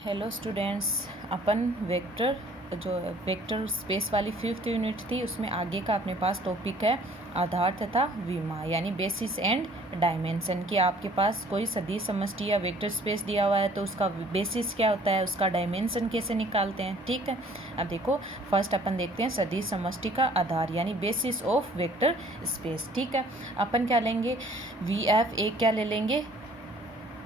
Hello students, अपन vector space वाली 5th unit थी, उसमें आगे का अपने पास टॉपिक है आधार तथा विमा यानी बेसिस एंड डायमेंशन। कि आपके पास कोई सदिश समष्टि या वेक्टर स्पेस दिया हुआ है तो उसका बेसिस क्या होता है, उसका डायमेंशन कैसे निकालते हैं। ठीक है, अब देखो फर्स्ट अपन देखते हैं सदिश समष्टि का आधार यानी बेसिस ऑफ वेक्टर स्पेस। ठीक है, अपन क्या लेंगे, वी एफ एक क्या ले लेंगे,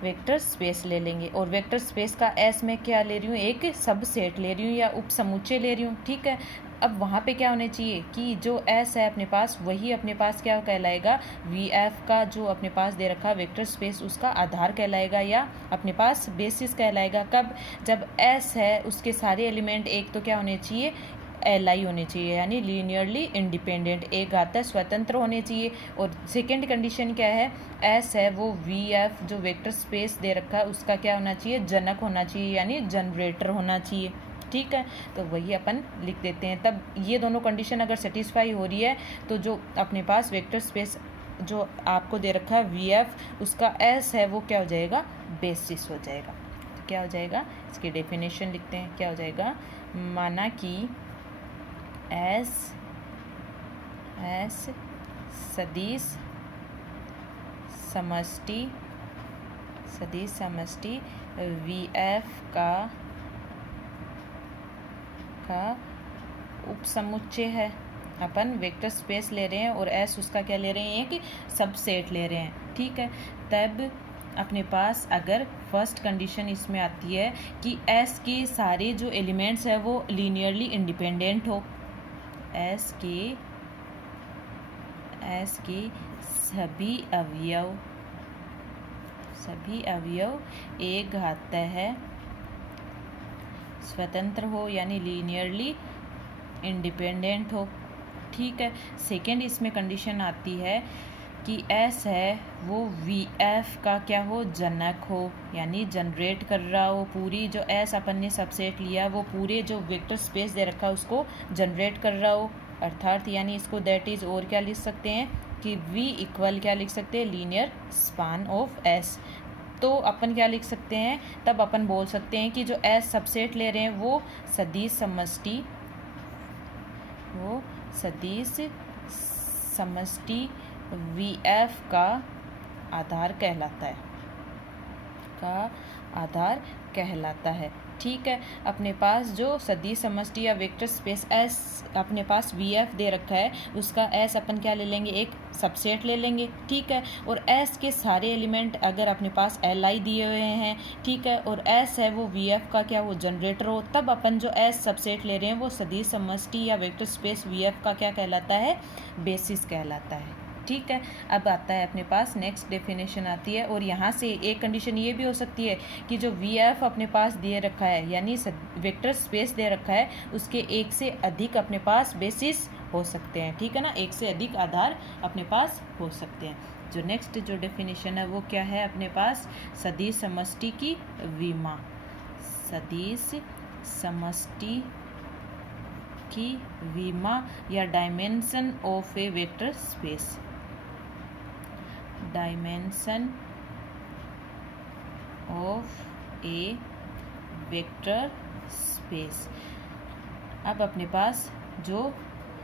वेक्टर स्पेस ले लेंगे। और वेक्टर स्पेस का एस में क्या ले रही हूँ, एक सबसेट ले रही हूँ या उप समुच्चय ले रही हूँ। ठीक है, अब वहाँ पे क्या होने चाहिए कि जो एस है अपने पास वही अपने पास क्या कहलाएगा, वी एफ का जो अपने पास दे रखा वेक्टर स्पेस उसका आधार कहलाएगा या अपने पास बेसिस कहलाएगा। कब, जब एस है उसके सारे एलिमेंट एक तो क्या होने चाहिए, एल आई होने चाहिए यानी लीनियरली इंडिपेंडेंट, एक घात स्वतंत्र होने चाहिए। और सेकेंड कंडीशन क्या है, एस है वो वी एफ जो वेक्टर स्पेस दे रखा है उसका क्या होना चाहिए, जनक होना चाहिए यानी जनरेटर होना चाहिए। ठीक है, तो वही अपन लिख देते हैं। तब ये दोनों कंडीशन अगर सेटिस्फाई हो रही है तो जो अपने पास वेक्टर स्पेस जो आपको दे रखा है वी एफ उसका एस है वो क्या हो जाएगा, बेसिस हो जाएगा। तो क्या हो जाएगा, इसकी डेफिनेशन लिखते हैं। क्या हो जाएगा, माना कि एस सदिश समष्टि वी एफ का उपसमुच्चय है। अपन वेक्टर स्पेस ले रहे हैं और एस उसका क्या ले रहे हैं, एक सबसेट ले रहे हैं। ठीक है, तब अपने पास अगर फर्स्ट कंडीशन इसमें आती है कि एस के सारे जो एलिमेंट्स है वो लीनियरली इंडिपेंडेंट हो, एस के सभी अवयव एक घात है स्वतंत्र हो यानी लीनियरली इंडिपेंडेंट हो। ठीक है, सेकेंड इसमें कंडीशन आती है कि एस है वो वी एफ का क्या हो, जनक हो यानी जनरेट कर रहा हो। पूरी जो एस अपन ने सबसेट लिया वो पूरे जो वेक्टर स्पेस दे रखा है उसको जनरेट कर रहा हो, अर्थात यानी इसको दैट इज और क्या लिख सकते हैं कि V इक्वल क्या लिख सकते हैं, लीनियर स्पान ऑफ एस। तो अपन क्या लिख सकते हैं, तब अपन बोल सकते हैं कि जो एस सबसेट ले रहे हैं वो सदिश समष्टि वी एफ का आधार कहलाता है। ठीक है, अपने पास जो सदिश समष्टि या वेक्टर स्पेस एस अपने पास वी एफ दे रखा है उसका एस अपन क्या ले लेंगे, एक सबसेट ले लेंगे। ठीक है, और एस के सारे एलिमेंट अगर अपने पास एल आई दिए हुए हैं, ठीक है, और एस है वो वी एफ का क्या वो जनरेटर हो, तब अपन जो एस सबसेट ले रहे हैं वो सदिश समष्टि या वेक्टर स्पेस वी एफ का क्या कहलाता है, बेसिस कहलाता है। ठीक है, अब आता है अपने पास नेक्स्ट डेफिनेशन आती है। और यहाँ से एक कंडीशन ये भी हो सकती है कि जो वी एफ अपने पास दिए रखा है यानी वेक्टर स्पेस दे रखा है उसके एक से अधिक अपने पास बेसिस हो सकते हैं। ठीक है ना, एक से अधिक आधार अपने पास हो सकते हैं। जो नेक्स्ट जो डेफिनेशन है वो क्या है अपने पास, सदिश समष्टि की विमा, सदिश समष्टि की विमा या dimension of A vector space, dimension of A vector space. अब अपने पास जो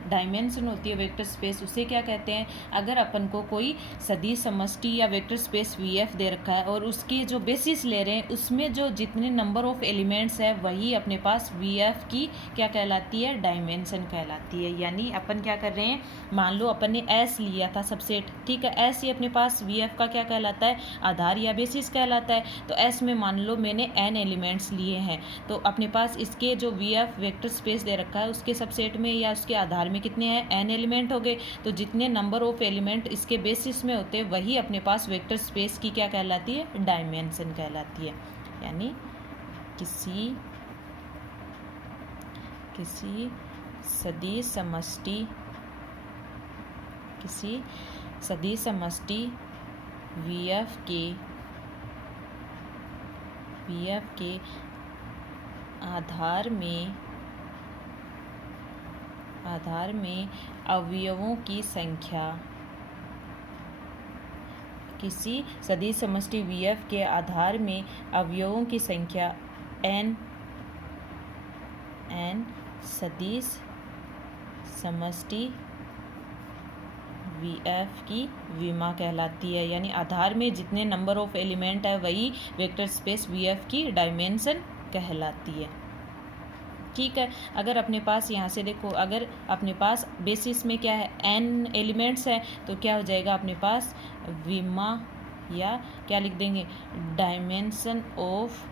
डायमेंशन होती है वेक्टर स्पेस उसे क्या कहते हैं, अगर अपन को कोई सदिश समष्टि या वेक्टर स्पेस वी एफ दे रखा है और उसके जो बेसिस ले रहे हैं उसमें जो जितने नंबर ऑफ एलिमेंट्स है वही अपने पास वी एफ की क्या कहलाती है, डायमेंशन कहलाती है। यानी अपन क्या कर रहे हैं, मान लो अपन ने एस लिया था सबसेट, ठीक है, एस ही अपने पास वी एफ का क्या कहलाता है, आधार या बेसिस कहलाता है। तो एस में मान लो मैंने एन एलिमेंट्स लिए हैं तो अपने पास इसके जो वी एफ वेक्टर स्पेस दे रखा है उसके सबसेट में या उसके आधार में कितने हैं, एन एलिमेंट हो गए। तो जितने नंबर ऑफ एलिमेंट इसके बेसिस में होते हैं वही अपने पास वेक्टर स्पेस की क्या कहलाती है, डायमेंशन कहलाती है। यानी किसी सदिश समष्टि वी एफ के आधार में अवयवों की संख्या, किसी सदिश समष्टि वी एफ के आधार में अवयवों की संख्या एन सदिश समष्टि VF की विमा कहलाती है। यानी आधार में जितने नंबर ऑफ एलिमेंट है वही वेक्टर स्पेस VF की डायमेंशन कहलाती है। ठीक है, अगर अपने पास यहाँ से देखो, अगर अपने पास बेसिस में क्या है n एलिमेंट्स है तो क्या हो जाएगा अपने पास विमा, या क्या लिख देंगे डायमेंशन ऑफ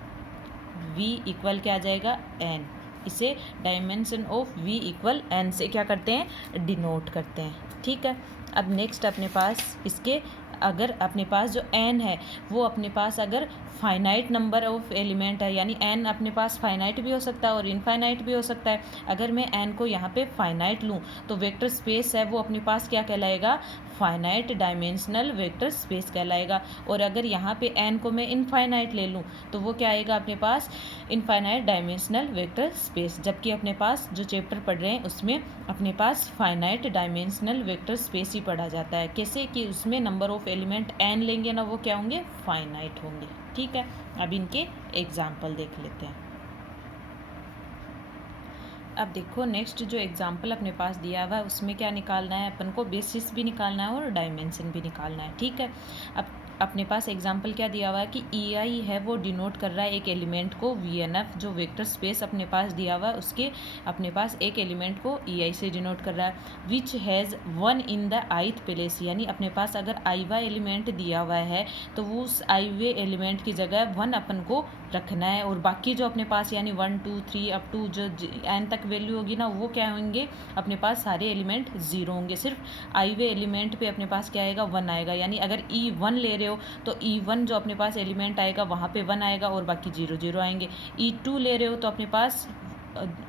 V इक्वल क्या आ जाएगा n। इसे dimension of V equal n से क्या करते हैं डिनोट करते हैं। ठीक है, अब नेक्स्ट अपने पास इसके अगर अपने पास जो n है वो अपने पास अगर फाइनाइट नंबर ऑफ एलिमेंट है, यानी n अपने पास फाइनाइट भी हो सकता है और इनफाइनाइट भी हो सकता है। अगर मैं n को यहाँ पे फाइनाइट लूँ तो वेक्टर स्पेस है वो अपने पास क्या कहलाएगा फाइनाइट डायमेंशनल वेक्टर स्पेस कहलाएगा। और अगर यहाँ पे n को मैं इनफाइनाइट ले लूँ तो वो क्या आएगा अपने पास इनफाइनाइट डायमेंशनल वेक्टर स्पेस। जबकि अपने पास जो चैप्टर पढ़ रहे हैं उसमें अपने पास फाइनाइट डायमेंशनल वेक्टर स्पेस ही पढ़ा जाता है। कैसे कि उसमें नंबर ऑफ एलिमेंट n लेंगे ना वो क्या होंगे फाइनाइट होंगे। ठीक है, अब इनके एग्जाम्पल देख लेते हैं। अब देखो नेक्स्ट जो एग्जाम्पल अपने पास दिया हुआ है उसमें क्या निकालना है अपन को बेसिस भी निकालना है और डायमेंशन भी निकालना है। ठीक है, अब अपने पास एग्जाम्पल क्या दिया हुआ है कि EI है वो डिनोट कर रहा है एक एलिमेंट को VNF, जो वेक्टर स्पेस अपने पास दिया हुआ है उसके अपने पास एक एलिमेंट को EI से डिनोट कर रहा है। Which has 1 in the ith place, यानी अपने पास अगर i एलिमेंट दिया हुआ है तो वो उस i एलिमेंट की जगह 1 अपन को रखना है और बाकी जो अपने पास यानी 1 2 3 अप टू जो n तक वैल्यू होगी ना वो क्या होंगे अपने पास सारे एलिमेंट 0 होंगे। सिर्फ i एलिमेंट पे अपने पास क्या आएगा 1 आएगा। यानी अगर E1 ले रहे हो तो E1 जो अपने पास एलिमेंट आएगा वहाँ पे 1 आएगा और बाकी 0 0 आएंगे। E2 ले रहे हो तो अपने पास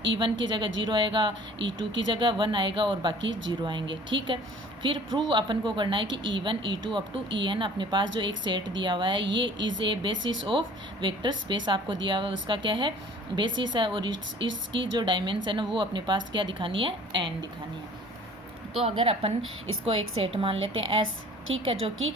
E1 की जगह 0 आएगा, E2 की जगह 1 आएगा और बाकी 0 आएंगे। ठीक है, फिर प्रूव अपन को करना है कि E1 E2 up to En अपने पास जो एक सेट दिया हुआ है ये is a basis of vector space आपको दिया हुआ है उसका क्या है बेसिस है और इसकी जो डायमेंशन है वो अपने पास क्या दिखानी है n दिखानी है। तो अगर अपन इसको एक सेट मान लेते हैं S, ठीक है, जो कि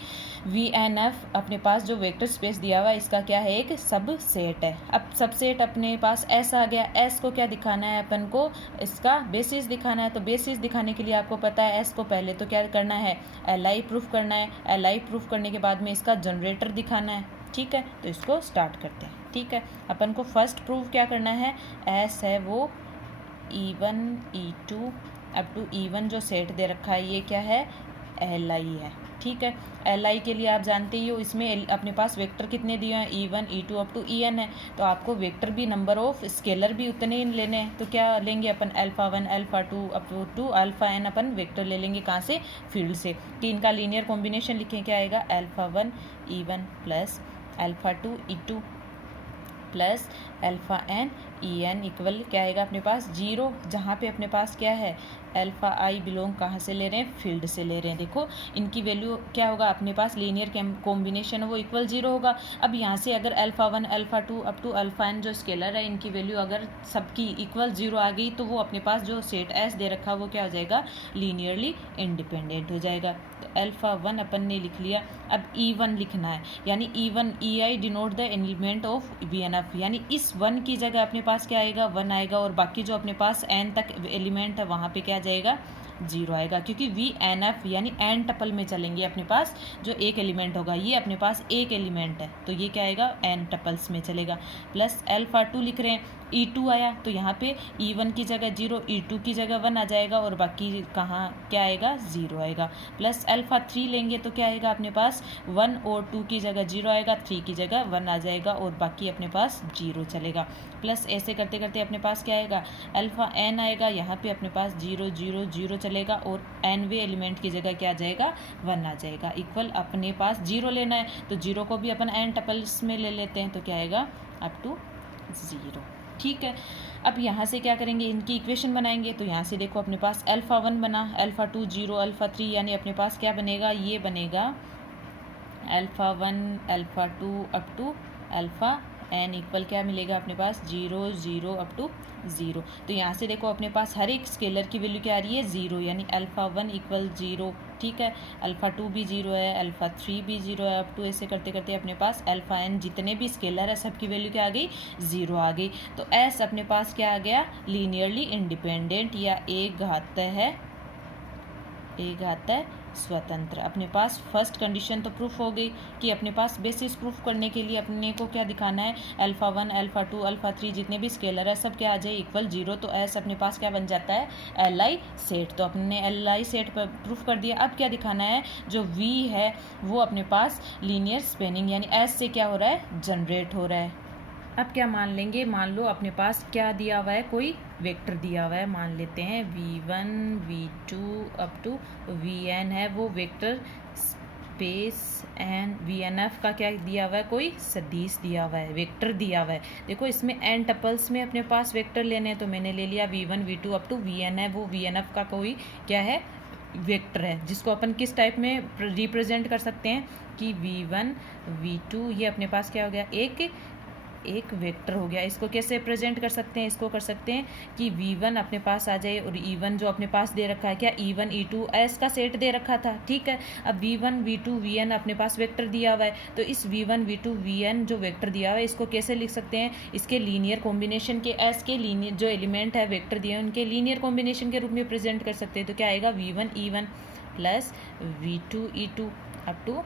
VNF अपने पास जो वेक्टर स्पेस दिया हुआ है इसका क्या है एक सब सेट है। अब सब सेट अपने पास S आ गया। S को क्या दिखाना है अपन को इसका बेसिस दिखाना है। तो बेसिस दिखाने के लिए आपको पता है S को पहले तो क्या करना है Li प्रूफ करना है। Li प्रूफ करने के बाद में इसका जनरेटर दिखाना है। ठीक है, तो इसको स्टार्ट करते हैं। ठीक है, अपन को फर्स्ट प्रूफ क्या करना है S है वो E1 E2 up to E1 जो सेट दे रखा है ये क्या है Li है। ठीक है, Li के लिए आप जानते ही हो इसमें अपने पास वेक्टर कितने दिए हैं E1 E2 up to En है। तो आपको वेक्टर भी नंबर ऑफ स्केलर भी उतने ही लेने हैं। तो क्या लेंगे अपन α1 α2 अप टू αn अपन वेक्टर ले लेंगे कहाँ से फील्ड से कि इनका लीनियर कॉम्बिनेशन लिखें क्या आएगा α1 E1 plus α2 E2 plus αn En equal क्या आएगा अपने पास 0, जहाँ पे अपने पास क्या है i बिलोंग कहाँ से ले रहे हैं फील्ड से ले रहे हैं। देखो इनकी वैल्यू क्या होगा अपने पास लीनियर कॉम्बिनेशन है वो इक्वल 0 होगा। अब यहाँ से अगर α1 α2 अप टू αn जो स्केलर है इनकी वैल्यू अगर सबकी इक्वल 0 आ गई तो वो अपने पास जो सेट S दे रखा वो क्या हो जाएगा लीनियरली इंडिपेंडेंट हो जाएगा। तो α1 अपन ने लिख लिया। अब E1 लिखना है, यानी E1 EI denote the element of VNF, यानी इस 1 की जगह अपने पास क्या आएगा 1 आएगा और बाकी जो अपने पास n तक एलिमेंट है वहाँ पे क्या जाएगा 0 आएगा। क्योंकि VNF यानी n टपल में चलेंगे अपने पास जो एक एलिमेंट होगा ये अपने पास एक एलिमेंट है तो ये क्या आएगा n टपल्स में चलेगा। प्लस α2 लिख रहे हैं E2 आया तो यहाँ पे E1 की जगह 0 E2 की जगह 1 आ जाएगा और बाकी कहाँ क्या आएगा 0 आएगा। प्लस α3 लेंगे तो क्या आएगा अपने पास 1 और 2 की जगह 0 आएगा 3 की जगह 1 आ जाएगा और बाकी अपने पास 0 चलेगा। प्लस ऐसे करते करते अपने पास क्या आएगा αn आएगा, यहाँ पे अपने पास 0 0 0 चलेगा और nवे एलिमेंट की जगह क्या आ जाएगा 1 आ जाएगा। इक्वल अपने पास 0 लेना है तो 0 को भी अपन n टपल्स में ले लेते हैं तो क्या आएगा अप टू 0। ठीक है, अब यहाँ से क्या करेंगे इनकी इक्वेशन बनाएंगे। तो यहाँ से देखो अपने पास α1 बना α2 0 α3 यानी अपने पास क्या बनेगा ये बनेगा α1 α2 अप टू एन इक्वल क्या मिलेगा अपने पास 0 0 अप टू 0। तो यहाँ से देखो अपने पास हर एक स्केलर की वैल्यू क्या आ रही है 0, यानी अल्फ़ा 1 इक्वल 0, ठीक है। अल्फ़ा 2 भी 0 है, अल्फ़ा 3 भी 0 है, अप टू ऐसे करते करते अपने पास अल्फ़ा एन जितने भी स्केलर है सबकी वैल्यू क्या आ गई 0 आ गई। तो एस अपने पास क्या आ गया लीनियरली इंडिपेंडेंट या एक घात स्वतंत्र। अपने पास फर्स्ट कंडीशन तो प्रूफ हो गई कि अपने पास बेसिस प्रूफ करने के लिए अपने को क्या दिखाना है अल्फ़ा 1 अल्फ़ा 2 अल्फ़ा 3 जितने भी स्केलर है सब क्या आ जाए इक्वल 0। तो एस अपने पास क्या बन जाता है एल आई सेट। तो अपने एल आई सेट पर प्रूफ कर दिया। अब क्या दिखाना है जो वी है वो अपने पास लीनियर स्पेनिंग यानी एस से क्या हो रहा है जनरेट हो रहा है। अब क्या मान लेंगे, मान लो अपने पास क्या दिया हुआ है कोई वेक्टर दिया हुआ है, मान लेते हैं v1 v2 up to vn है वो वेक्टर स्पेस एंड vnf का क्या दिया हुआ है कोई सदिश दिया हुआ है वेक्टर दिया हुआ है। देखो इसमें n टपल्स में अपने पास वेक्टर लेने हैं तो मैंने ले लिया v1 v2 up to vn है वो vnf का कोई क्या है वेक्टर है जिसको अपन किस टाइप में रिप्रेजेंट कर सकते हैं कि v1 v2 ये अपने पास क्या हो गया एक वेक्टर हो गया। इसको कैसे प्रेजेंट कर सकते हैं, इसको कर सकते हैं कि v1 अपने पास आ जाए और e1 जो अपने पास दे रखा है क्या e1 e2 s का सेट दे रखा था, ठीक है। अब v1 v2 vn अपने पास वेक्टर दिया हुआ है तो इस v1 v2 vn जो वेक्टर दिया हुआ है इसको कैसे लिख सकते हैं इसके लीनियर कॉम्बिनेशन के s के लीनियर जो एलिमेंट है वेक्टर दिए उनके लीनियर कॉम्बिनेशन के रूप में प्रेजेंट कर सकते हैं। तो क्या आएगा v1 e1 plus v2 e2 up to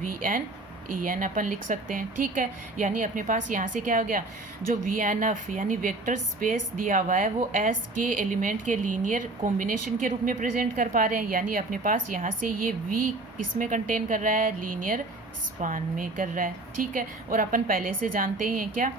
vn en अपन लिख सकते हैं, ठीक है। यानी अपने पास यहाँ से क्या हो गया जो vnf यानी वेक्टर स्पेस दिया हुआ है वो s के एलिमेंट के लीनियर कॉम्बिनेशन के रूप में प्रेजेंट कर पा रहे हैं। यानी अपने पास यहाँ से ये v किस में कंटेन कर रहा है लीनियर स्पान में कर रहा है, ठीक है। और अपन पहले से जानते ही हैं क्या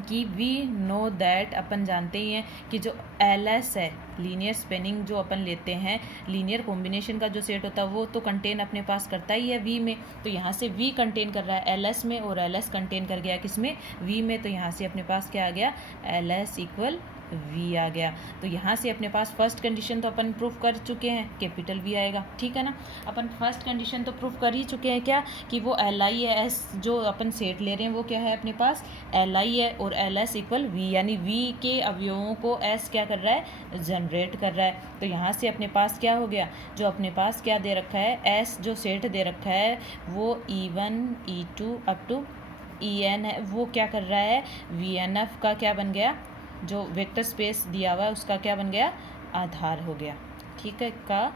कि वी नो दैट अपन जानते ही हैं कि जो एल एस है लीनियर स्पेनिंग जो अपन लेते हैं लीनियर कॉम्बिनेशन का जो सेट होता है वो तो कंटेन अपने पास करता ही है वी में। तो यहाँ से वी कंटेन कर रहा है एल एस में और एल एस कंटेन कर गया किस में वी में। तो यहाँ से अपने पास क्या आ गया एल एस इक्वल वी आ गया। तो यहाँ से अपने पास फर्स्ट कंडीशन तो अपन प्रूफ कर चुके हैं कैपिटल वी आएगा, ठीक है ना। अपन फर्स्ट कंडीशन तो प्रूफ कर ही चुके हैं क्या कि वो एल आई है एस जो अपन सेट ले रहे हैं वो क्या है अपने पास एल आई है और एल एस इक्वल वी यानी वी के अवयवों को एस क्या कर रहा है जनरेट कर रहा है। तो यहाँ से अपने पास क्या हो गया जो अपने पास क्या दे रखा है एस जो सेट दे रखा है वो e1 e2 up to en है वो क्या कर रहा है vnf का क्या बन गया जो वेक्टर स्पेस दिया हुआ है उसका क्या बन गया आधार हो गया, ठीक है, का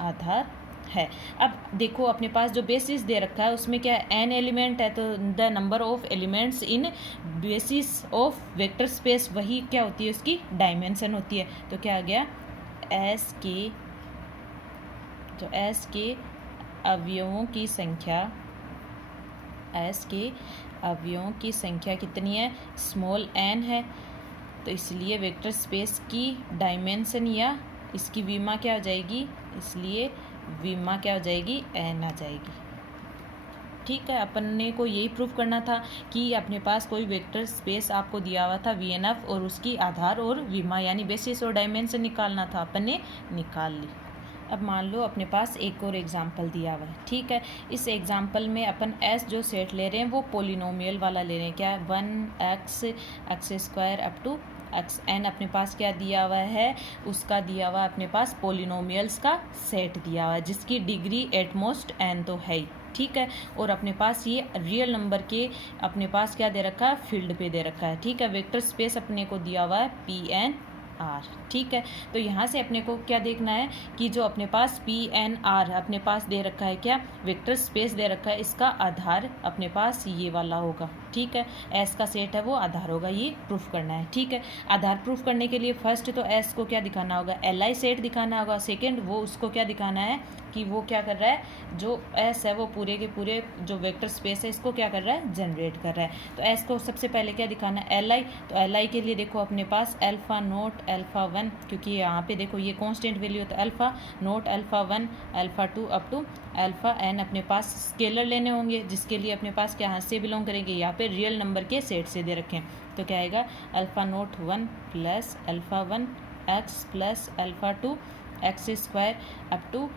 आधार है। अब देखो अपने पास जो बेसिस दे रखा है उसमें क्या n एलिमेंट है तो the number of elements in basis of vector space वही क्या होती है उसकी डायमेंशन होती है। तो क्या आ गया एस के अवयवों की संख्या एस के अवयवों की संख्या कितनी है स्मॉल n है तो इसलिए वेक्टर स्पेस की डायमेंशन या इसकी विमा क्या हो जाएगी इसलिए विमा क्या हो जाएगी n आ जाएगी, ठीक है। अपन ने को यही प्रूफ करना था कि अपने पास कोई वेक्टर स्पेस आपको दिया हुआ था vnf और उसकी आधार और विमा यानी बेसिस और डायमेंशन निकालना था, अपन ने निकाल ली। अब मान लो अपने पास एक और एग्जाम्पल दिया हुआ है, ठीक है। इस एग्जाम्पल में अपन एस जो सेट ले रहे हैं वो पोलिनोमियल वाला ले रहे हैं क्या 1x square up to x n अपने पास क्या दिया हुआ है उसका दिया हुआ अपने पास पोलिनोमियल्स का सेट दिया हुआ है जिसकी डिग्री एटमोस्ट n तो है ही, ठीक है। और अपने पास ये रियल नंबर के अपने पास क्या दे रखा है फील्ड पे दे रखा है, ठीक है। वेक्टर स्पेस अपने को दिया हुआ है PN R, ठीक है। तो यहाँ से अपने को क्या देखना है कि जो अपने पास PNR अपने पास दे रखा है क्या वेक्टर स्पेस दे रखा है इसका आधार अपने पास ये वाला होगा, ठीक है। S का सेट है वो आधार होगा, ये प्रूफ करना है, ठीक है। आधार प्रूफ करने के लिए फर्स्ट तो S को क्या दिखाना होगा LI सेट दिखाना होगा, सेकेंड वो उसको क्या दिखाना है कि वो क्या कर रहा है जो S है वो पूरे के पूरे जो वेक्टर स्पेस है इसको क्या कर रहा है जनरेट कर रहा है। तो S को सबसे पहले क्या दिखाना है LI, तो LI के लिए देखो अपने पास अल्फ़ा नोट अल्फ़ा 1 क्योंकि यहाँ पे देखो ये कांस्टेंट वैल्यू होता है alpha naught alpha 1 alpha 2 up to alpha n अपने पास स्केलर लेने होंगे जिसके लिए अपने पास क्या यहाँ से बिलोंग करेंगे यहाँ पे रियल नंबर के सेट से दे रखें। तो क्या आएगा alpha naught 1 plus alpha 1 x plus alpha 2 x square up to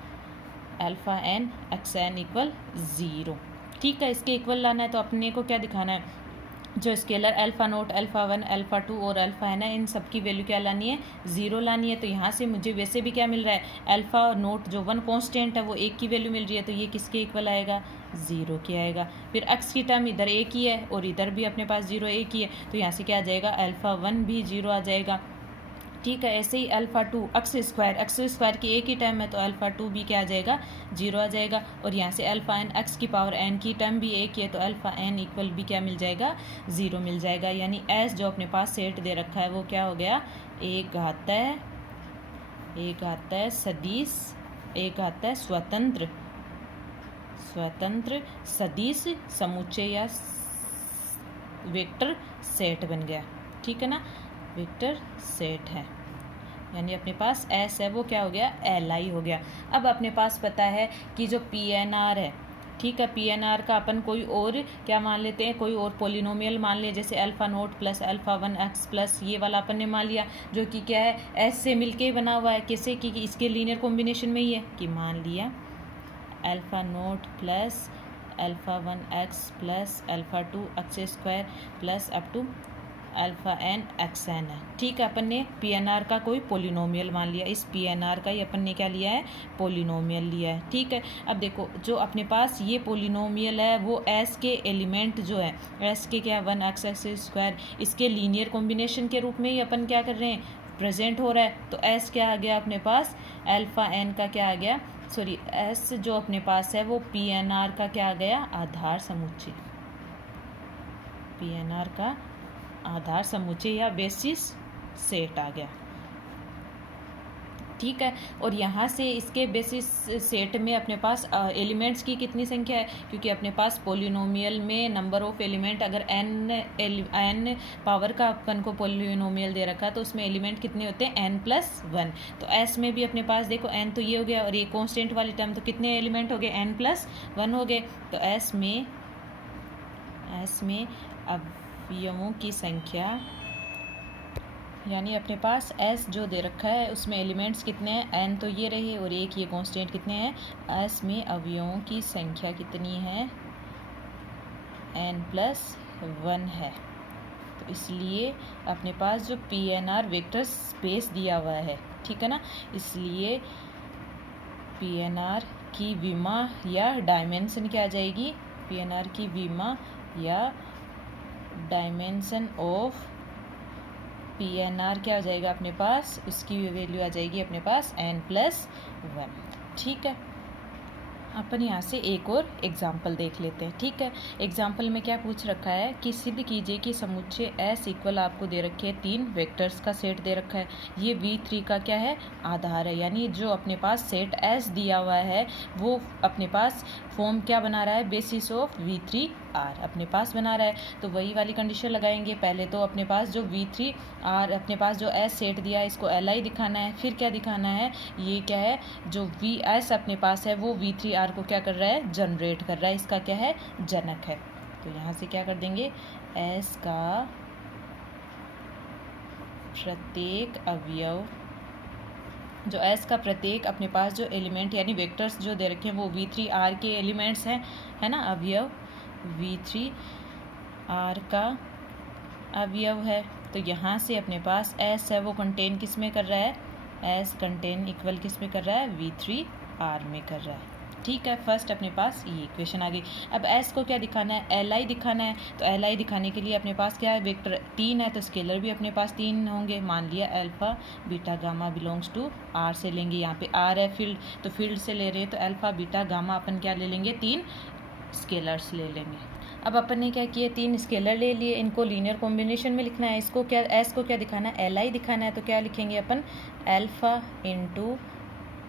alpha n x n equal 0, ठीक है। इसके इक्वल लाना है तो अपने को क्या दिखाना है जो scalar alpha naught, alpha one, alpha two और अल्फ़ा है ना, इन सब की वैल्यू क्या लानी है, ज़ीरो लानी है। तो यहाँ से मुझे वैसे भी क्या मिल रहा है, अल्फ़ा नोट जो वन कांस्टेंट है वो एक की वैल्यू मिल रही है, तो ये किसके इक्वल आएगा, ज़ीरो की आएगा। फिर एक्स की टर्म इधर एक ही है और इधर भी अपने पास ज़ीरो एक ही है, तो यहाँ से क्या आ जाएगा, अल्फ़ा वन भी ज़ीरो आ जाएगा। ठीक है, ऐसे ही अल्फ़ा टू एक्स स्क्वायर की एक ही टर्म है, तो अल्फ़ा टू भी क्या आ जाएगा, जीरो आ जाएगा। और यहाँ से अल्फ़ा एन एक्स की पावर एन की टर्म भी एक ही है, तो अल्फ़ा एन इक्वल भी क्या मिल जाएगा, ज़ीरो मिल जाएगा। यानी एस जो अपने पास सेट दे रखा है वो क्या हो गया, एक घाताय सदिश, एक घाताय स्वतंत्र सदिश समुच्चय या वेक्टर सेट बन गया। ठीक है ना, वेक्टर सेट है, यानी अपने पास एस है वो क्या हो गया, एल आई हो गया। अब अपने पास पता है कि जो पी एन आर है, ठीक है, पी एन आर का अपन कोई और क्या मान लेते हैं, कोई और पोलिनोमियल मान लिया, जैसे alpha naught plus alpha one x plus ये वाला अपन ने मान लिया, जो कि क्या है, एस से मिलके ही बना हुआ है। कैसे कि इसके लीनियर कॉम्बिनेशन में ही है, कि मान लिया alpha naught plus alpha one x plus alpha two x square plus up to alpha n x n है। ठीक है, अपन ने पी एन आर का कोई पोलिनोमियल मान लिया, इस पी एन आर का ही अपन ने क्या लिया है, पोलिनोमियल लिया है। ठीक है, अब देखो जो अपने पास ये पोलिनोमियल है वो एस के एलिमेंट जो है, एस के क्या, वन एक्स एक्स स्क्वायर, इसके लीनियर कॉम्बिनेशन के रूप में ही अपन क्या कर रहे हैं, प्रेजेंट हो रहा है। तो एस क्या आ गया अपने पास, अल्फ़ा एन का क्या आ गया, सॉरी एस जो अपने पास है वो पी एन आर का क्या आ गया, आधार समुच्चय, पी एन आर का आधार समुच्चय या बेसिस सेट आ गया। ठीक है, और यहाँ से इसके बेसिस सेट में अपने पास एलिमेंट्स की कितनी संख्या है, क्योंकि अपने पास पोलिनोमियल में नंबर ऑफ एलिमेंट अगर एन पावर का अपन को पोलिनोमियल दे रखा है तो उसमें एलिमेंट कितने होते हैं, n प्लस वन। तो एस में भी अपने पास देखो n तो ये हो गया और ये कॉन्स्टेंट वाली टर्म, तो कितने एलिमेंट हो गए, n प्लस वन हो गए। तो एस में अवयवों की संख्या, यानी अपने पास एस जो दे रखा है उसमें एलिमेंट्स कितने हैं, एन तो ये रहे और एक ये कांस्टेंट कितने हैं, एस में अवयवों की संख्या कितनी है, एन प्लस वन है। तो इसलिए अपने पास जो P N R vector space दिया हुआ है, ठीक है ना, इसलिए पी एन आर की विमा या डायमेंशन क्या आ जाएगी, पी एन आर की विमा या dimension of P N R क्या हो जाएगा अपने पास, इसकी वैल्यू आ जाएगी अपने पास n प्लस वन। ठीक है, अपन यहाँ से एक और एग्जाम्पल देख लेते हैं। ठीक है, एग्जाम्पल में क्या पूछ रखा है कि सिद्ध कीजिए कि समुच्चय S इक्वल आपको दे रखे हैं तीन वेक्टर्स का सेट दे रखा है, ये V3 का क्या है, आधार है। यानी जो अपने पास सेट S दिया हुआ है वो अपने पास फॉर्म क्या बना रहा है, बेसिस ऑफ V3R अपने पास बना रहा है। तो वही वाली कंडीशन लगाएंगे, पहले तो अपने पास जो V3R अपने पास जो S सेट दिया है इसको Li दिखाना है, फिर क्या दिखाना है, ये क्या है, जो VS अपने पास है वो V3R को क्या कर रहा है, जनरेट कर रहा है, इसका क्या है, जनक है। तो यहाँ से क्या कर देंगे, S का प्रत्येक अवयव, जो S का प्रत्येक अपने पास जो एलिमेंट यानी वेक्टर्स जो दे रखे हैं वो V3R के एलिमेंट्स हैं, है ना, अवयव V3R का अवयव है। तो यहाँ से अपने पास S है वो कंटेन किस में कर रहा है, S कंटेन इक्वल किस में कर रहा है, V3R में कर रहा है। ठीक है, फर्स्ट अपने पास ये इक्वेशन आ गई। अब S को क्या दिखाना है, Li दिखाना है। तो Li दिखाने के लिए अपने पास क्या है, वेक्टर 3 है तो स्केलर भी अपने पास 3 होंगे। मान लिया alpha beta gamma belongs to R से लेंगे, यहाँ पे R है फील्ड, तो फील्ड से ले रहे हैं तो अल्फ़ा बीटा गामा अपन क्या ले लेंगे, 3 स्केलर्स ले लेंगे। अब अपन ने क्या किया, 3 स्केलर ले लिए, इनको लीनियर कॉम्बिनेशन में लिखना है। इसको क्या, S को क्या दिखाना है, Li दिखाना है। तो क्या लिखेंगे अपन, अल्फ़ा इंटू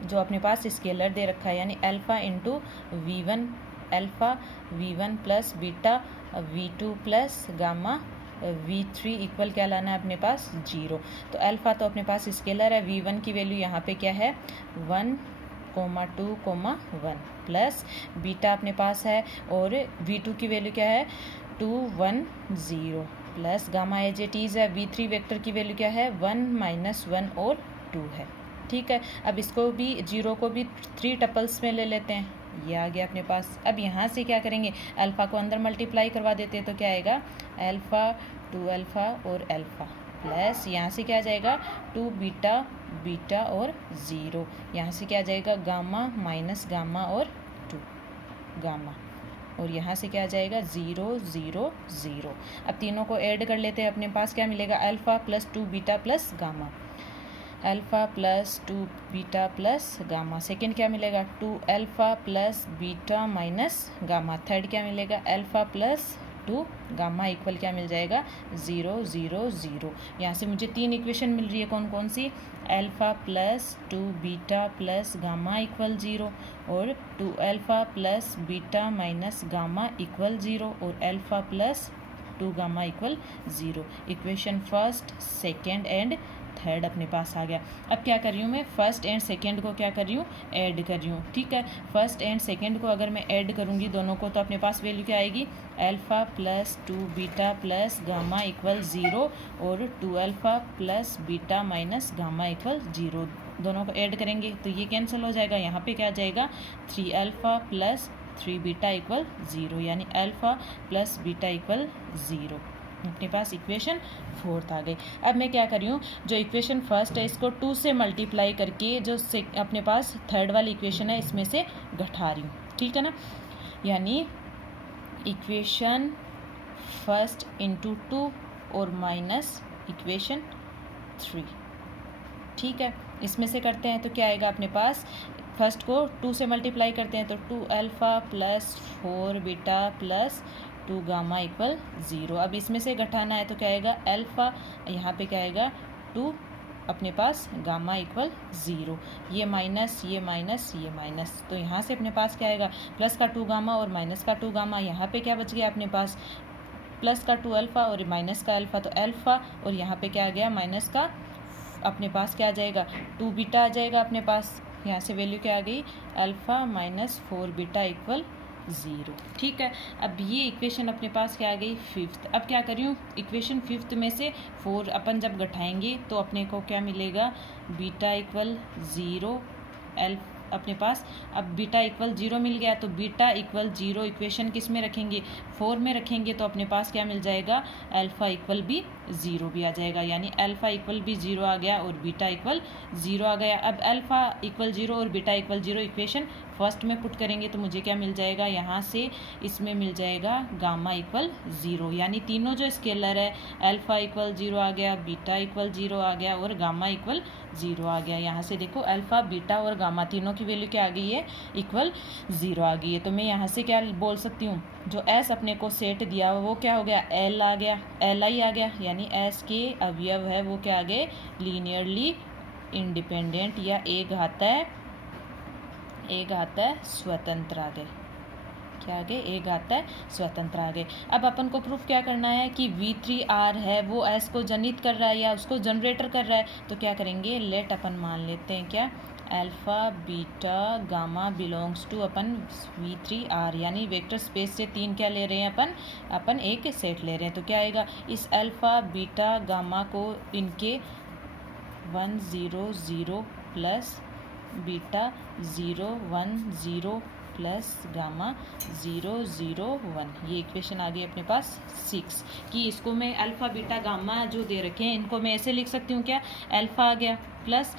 जो अपने पास स्केलर दे रखा है यानी alpha into V1, alpha V1 plus beta V2 plus gamma V3 equal क्या लाना है अपने पास, 0। तो अल्फ़ा तो अपने पास स्केलर है, V1 की वैल्यू यहाँ पे क्या है 1, 2, 1 प्लस बीटा अपने पास है और V2 की वैल्यू क्या है 2, 1, 0 plus gamma as it is है। V3 वेक्टर की वैल्यू क्या है 1, -1 और 2 है। ठीक है, अब इसको भी 0 को भी 3 टपल्स में ले लेते हैं, ये आ गया अपने पास। अब यहाँ से क्या करेंगे, अल्फ़ा को अंदर मल्टीप्लाई करवा देते हैं तो क्या आएगा, अल्फ़ा 2 अल्फ़ा और अल्फ़ा प्लस यहाँ से क्या आ जाएगा 2 बीटा बीटा और 0, यहाँ से क्या आ जाएगा गामा माइनस गामा और 2 गामा, और यहाँ से क्या आ जाएगा 0 0 0। अब तीनों को ऐड कर लेते हैं, अपने पास क्या मिलेगा alpha plus 2 beta plus gamma, alpha plus 2 beta plus gamma. Second क्या मिलेगा 2 alpha plus beta minus gamma. Third क्या मिलेगा अल्फ़ा प्लस 2 गामा इक्वल क्या मिल जाएगा 0 0 0। यहाँ से मुझे 3 इक्वेशन मिल रही है, कौन कौन सी, alpha plus 2 beta plus gamma equal 0, और 2 alpha plus beta minus gamma equal 0, और alpha plus 2 gamma equal 0। Equation first second and third अपने पास आ गया। अब क्या कर रही हूँ मैं, फर्स्ट एंड सेकेंड को क्या कर रही हूँ, ऐड कर रही हूँ। ठीक है, फर्स्ट एंड सेकेंड को अगर मैं ऐड करूँगी दोनों को तो अपने पास वैल्यू क्या आएगी, alpha plus 2 beta plus gamma equal 0, और 2 alpha plus beta minus gamma equal 0। दोनों को ऐड करेंगे तो ये कैंसिल हो जाएगा, यहाँ पे क्या आ जाएगा 3 अल्फ़ा प्लस 3 बीटा इक्वल 0, यानी अल्फ़ा प्लस बीटा इक्वल 0। अपने पास इक्वेशन फोर्थ आ गई। अब मैं क्या कर रही हूँ, जो इक्वेशन फर्स्ट है इसको 2 से मल्टीप्लाई करके जो अपने पास थर्ड वाली इक्वेशन है इसमें से घटा रही हूँ। ठीक है ना, यानी इक्वेशन फर्स्ट इंटू 2 और माइनस इक्वेशन 3। ठीक है, इसमें से करते हैं तो क्या आएगा अपने पास, फर्स्ट को 2 से मल्टीप्लाई करते हैं तो 2 alpha plus 4 beta plus 2 gamma equal 0। अब इसमें से घटाना है तो क्या आएगा अल्फ़ा, यहाँ पे क्या आएगा 2 अपने पास गामा इक्वल 0, ये माइनस ये माइनस ये माइनस, तो यहाँ से अपने पास क्या आएगा प्लस का 2 गामा और माइनस का 2 गामा। यहाँ पे क्या बच गया अपने पास, प्लस का 2 अल्फ़ा और माइनस का अल्फ़ा, तो अल्फ़ा, और यहाँ पे क्या आ गया माइनस का, अपने पास क्या आ जाएगा 2 बीटा आ जाएगा अपने पास। यहाँ से वैल्यू क्या आ गई अल्फ़ा माइनस 4 बीटा इक्वल 0। ठीक है, अब ये इक्वेशन अपने पास क्या आ गई फिफ्थ। अब क्या कर रही हूँ, इक्वेशन फिफ्थ में से 4 अपन जब घटाएंगे तो अपने को क्या मिलेगा, बीटा इक्वल 0 अपने पास। अब बीटा इक्वल 0 मिल गया तो बीटा इक्वल 0 इक्वेशन किस में रखेंगे, 4 में रखेंगे, तो अपने पास क्या मिल जाएगा अल्फ़ा इक्वल भी 0 भी आ जाएगा, यानी अल्फ़ा इक्वल भी 0 आ गया और बीटा इक्वल 0 आ गया। अब अल्फ़ा इक्वल 0 और बीटा इक्वल 0 इक्वेशन फर्स्ट में पुट करेंगे तो मुझे क्या मिल जाएगा, यहाँ से इसमें मिल जाएगा गामा इक्वल 0, यानी तीनों जो स्केलर है अल्फ़ा इक्वल 0 आ गया, बीटा इक्वल 0 आ गया और गामा इक्वल 0 आ गया। यहाँ से देखो अल्फ़ा बीटा और गामा तीनों की वैल्यू क्या आ गई है, इक्वल 0 आ गई है। तो मैं यहाँ से क्या बोल सकती हूँ, जो एस अपने को सेट दिया हुआ वो क्या हो गया, एल आ गया, एल आई आ गया, यानी एस के अवयव है वो क्या आ गए, लीनियरली इंडिपेंडेंट या एक घाता स्वतंत्र आ गए। क्या आ गए, एक घाता स्वतंत्र आ गए। अब अपन को प्रूफ क्या करना है कि V3R है वो S को जनित कर रहा है या उसको जनरेटर कर रहा है, तो क्या करेंगे, लेट अपन मान लेते हैं क्या, alpha beta gamma belongs to अपन V3R, यानी वेक्टर स्पेस से 3 क्या ले रहे हैं अपन एक सेट ले रहे हैं। तो क्या आएगा, इस अल्फ़ा बीटा गामा को इनके 1 0 0 प्लस बीटा 0 1 0 प्लस गामा 0 0 1, ये इक्वेशन आ गई अपने पास 6। कि इसको मैं अल्फ़ा बीटा गामा जो दे रखे हैं इनको मैं ऐसे लिख सकती हूँ क्या, अल्फ़ा आ गया प्लस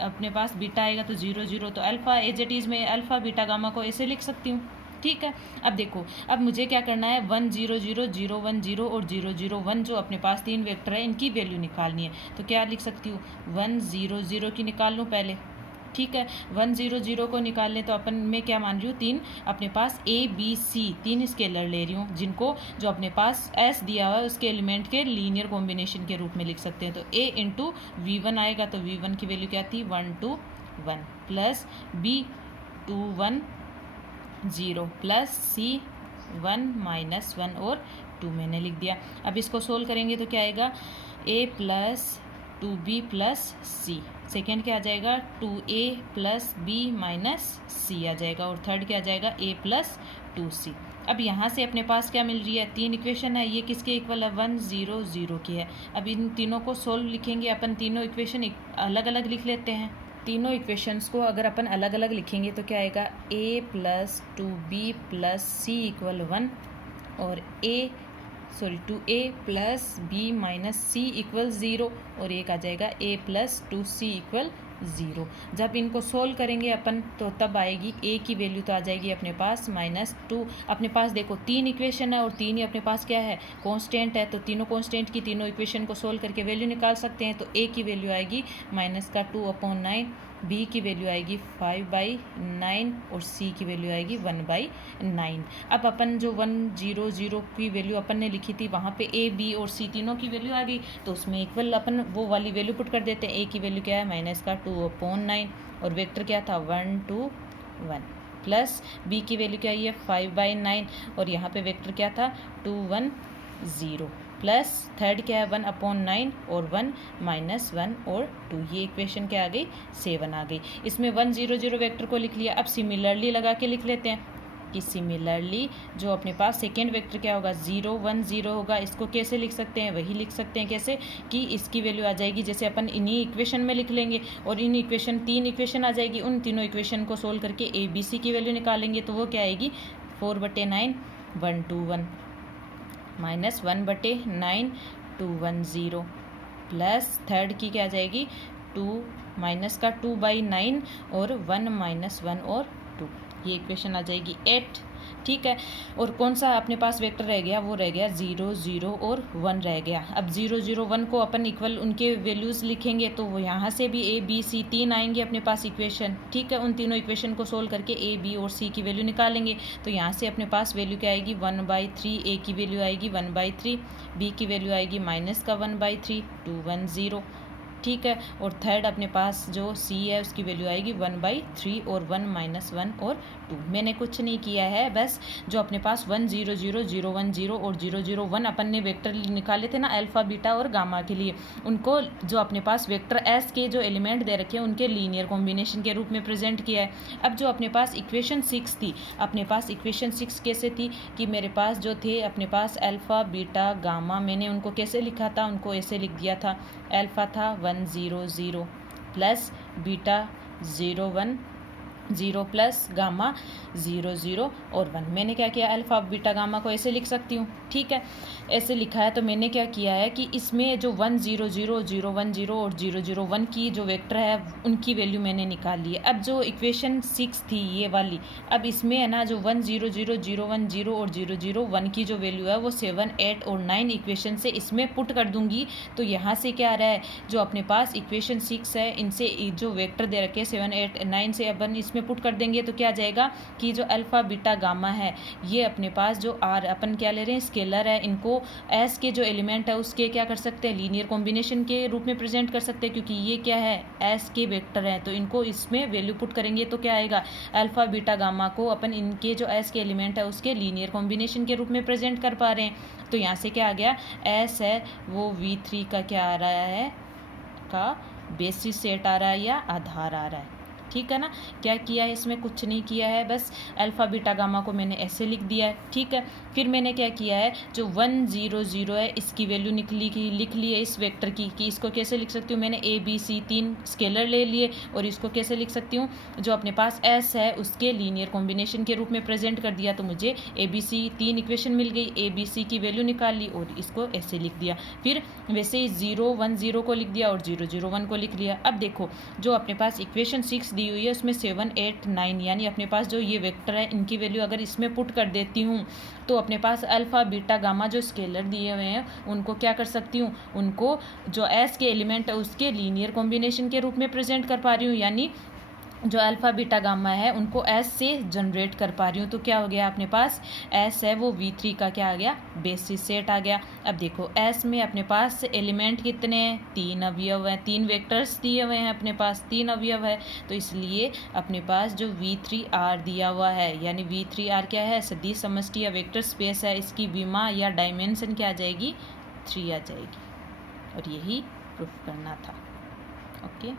अपने पास बीटा आएगा तो 0 0, तो अल्फ़ा एज इट इज़ में अल्फ़ा बीटा गामा को ऐसे लिख सकती हूँ। ठीक है, अब देखो, अब मुझे क्या करना है, 1 0 0 0 1 0 और 0 0 1 जो अपने पास 3 वेक्टर है इनकी वैल्यू निकालनी है। तो क्या लिख सकती हूँ, 1 0 0 की निकाल लूँ पहले। ठीक है, 1 0 0 को निकाल लें तो अपन मैं क्या मान रही हूँ, 3 अपने पास A B C 3 स्केलर ले रही हूँ जिनको जो अपने पास S दिया हुआ है उसके एलिमेंट के लीनियर कॉम्बिनेशन के रूप में लिख सकते हैं। तो A इंटू V1 आएगा, तो V1 की वैल्यू क्या थी 1 2 1 plus B 2 1 0 plus C 1 minus 1 और 2 मैंने लिख दिया। अब इसको सोल्व करेंगे तो क्या आएगा, A plus 2B plus C, second क्या आ जाएगा 2A plus B minus C आ जाएगा, और थर्ड क्या आ जाएगा A प्लस 2C। अब यहाँ से अपने पास क्या मिल रही है, 3 इक्वेशन है, ये किसके इक्वल है 1 0 0 की है। अब इन तीनों को सोल्व लिखेंगे अपन, तीनों इक्वेशन अलग अलग लिख लेते हैं। तीनों इक्वेशंस को अगर अपन अलग अलग लिखेंगे तो क्या आएगा, a plus 2b plus c equal 1 और two a plus b minus c equal 0 और एक आ जाएगा a प्लस 2c इक्वल 0। जब इनको सोल्व करेंगे अपन तो तब आएगी a की वैल्यू तो आ जाएगी अपने पास -2। अपने पास देखो 3 इक्वेशन है और 3 ही अपने पास क्या है, कांस्टेंट है, तो तीनों कांस्टेंट की तीनों इक्वेशन को सोल्व करके वैल्यू निकाल सकते हैं। तो a की वैल्यू आएगी -2/9, b की वैल्यू आएगी 5/9 और c की वैल्यू आएगी 1/9। अब अपन जो 1 0 0 की वैल्यू अपन ने लिखी थी वहाँ पे a b और c तीनों की वैल्यू आ गई, तो उसमें इक्वल अपन वो वाली वैल्यू पुट कर देते हैं। a की वैल्यू क्या है -2/9 और वेक्टर क्या था 1 2 1 प्लस b की वैल्यू क्या है 5/9 और यहाँ पे वेक्टर क्या था 2 1 0 प्लस थर्ड क्या है 1/9 और 1 -1 और 2। ये इक्वेशन क्या आ गई 7 आ गई। इसमें 1 0 0 वेक्टर को लिख लिया। अब सिमिलरली लगा के लिख लेते हैं कि सिमिलरली जो अपने पास सेकेंड वेक्टर क्या होगा 0 1 0 होगा। इसको कैसे लिख सकते हैं, वही लिख सकते हैं कैसे कि इसकी वैल्यू आ जाएगी जैसे अपन इन्हीं इक्वेशन में लिख लेंगे और इन इक्वेशन 3 इक्वेशन आ जाएगी, उन तीनों इक्वेशन को सोल्व करके ए बी सी की वैल्यू निकालेंगे तो वो क्या आएगी 4/9 1 2 1 -1/9 2 1 0 प्लस थर्ड की क्या आ जाएगी 2 माइनस का 2/9 और 1 -1 और 2। ये इक्वेशन आ जाएगी 8। ठीक है, और कौन सा अपने पास वेक्टर रह गया, वो रह गया 0 0 और 1 रह गया। अब 0 0 1 को अपन इक्वल उनके वैल्यूज़ लिखेंगे तो वो यहाँ से भी a b c 3 आएंगे अपने पास इक्वेशन। ठीक है, उन तीनों इक्वेशन को सोल्व करके a b और c की वैल्यू निकालेंगे तो यहाँ से अपने पास वैल्यू क्या आएगी 1/3, a की वैल्यू आएगी 1/3, b की वैल्यू आएगी -1/3 2 1 0। ठीक है, और थर्ड अपने पास जो c है उसकी वैल्यू आएगी 1/3 और 1 -1 और 2। मैंने कुछ नहीं किया है, बस जो अपने पास 1 0 0 0 1 0 और 0 0 1 अपन ने वेक्टर निकाले थे ना अल्फा बीटा और गामा के लिए, उनको जो अपने पास वेक्टर s के जो एलिमेंट दे रखे हैं उनके लीनियर कॉम्बिनेशन के रूप में प्रेजेंट किया है। अब जो अपने पास इक्वेशन 6 थी, अपने पास इक्वेशन 6 कैसे थी कि मेरे पास जो थे अपने पास अल्फा बीटा गामा, मैंने उनको कैसे लिखा था, उनको ऐसे लिख दिया था। अल्फा था 1 0 0 प्लस बीटा 0 1 0 प्लस गामा 0 0 और 1। मैंने क्या किया अल्फा बीटा गामा को ऐसे लिख सकती हूँ। ठीक है, ऐसे लिखा है तो मैंने क्या किया है कि इसमें जो 1 0 0 0 1 0 और 0 0 1 की जो वेक्टर है उनकी वैल्यू मैंने निकाल ली है। अब जो इक्वेशन 6 थी ये वाली, अब इसमें है ना जो 1 0 0 0 1 0 और 0 0 1 की जो वैल्यू है वो 7 8 और 9 इक्वेशन से इसमें पुट कर दूंगी। तो यहाँ से क्या आ रहा है, जो अपने पास इक्वेशन 6 है इनसे जो वेक्टर दे रखे 7 8 9 से अपन इसमें पुट कर देंगे तो क्या आ जाएगा कि जो अल्फा बीटा गामा है ये अपने पास जो आर अपन क्या ले रहे हैं स्केलर है, इनको एस के जो एलिमेंट है उसके क्या कर सकते हैं लीनियर कॉम्बिनेशन के रूप में प्रेजेंट कर सकते हैं, क्योंकि ये क्या है एस के वेक्टर है। तो इनको इसमें वैल्यू पुट करेंगे तो क्या आएगा अल्फा बीटा गामा को अपन इनके जो एस के एलिमेंट है उसके लीनियर कॉम्बिनेशन के रूप में प्रेजेंट कर पा रहे हैं। तो यहाँ से क्या आ गया एस है वो V3 का क्या आ रहा है का बेसिस सेट आ रहा है या आधार आ रहा है। ठीक है ना, क्या किया है इसमें, कुछ नहीं किया है, बस अल्फा बीटा गामा को मैंने ऐसे लिख दिया है। ठीक है, फिर मैंने क्या किया है जो 1 0 0 है इसकी वैल्यू लिख ली है इस वेक्टर की कि इसको कैसे लिख सकती हूँ, मैंने a b c 3 स्केलर ले लिए और इसको कैसे लिख सकती हूँ जो अपने पास s है उसके लीनियर कॉम्बिनेशन के रूप में प्रेजेंट कर दिया। तो मुझे a b c 3 इक्वेशन मिल गई, a b c की वैल्यू निकाल ली और इसको ऐसे लिख दिया। फिर वैसे ही 0 1 0 को लिख दिया और 0 0 1 को लिख लिया। अब देखो जो अपने पास इक्वेशन 6 दी हुई है उसमें 7 8 9 यानी अपने पास जो ये वेक्टर है इनकी वैल्यू अगर इसमें पुट कर देती हूँ तो अपने पास अल्फा बीटा गामा जो स्केलर दिए हुए हैं उनको क्या कर सकती हूँ, उनको जो एस के एलिमेंट है उसके लीनियर कॉम्बिनेशन के रूप में प्रेजेंट कर पा रही हूँ, यानी जो अल्फा बीटा गामा है उनको एस से जनरेट कर पा रही हूँ। तो क्या हो गया अपने पास एस है वो V3 का क्या आ गया बेसिस सेट आ गया। अब देखो एस में अपने पास एलिमेंट कितने हैं, 3 अवयव हैं, 3 वेक्टर्स दिए हुए हैं अपने पास, 3 अवयव है। तो इसलिए अपने पास जो V3R दिया हुआ है यानी V3R क्या है सदिश समष्टि या वेक्टर स्पेस है, इसकी विमा या डायमेंशन क्या आ जाएगी 3 आ जाएगी। और यही प्रूफ करना था। ओके।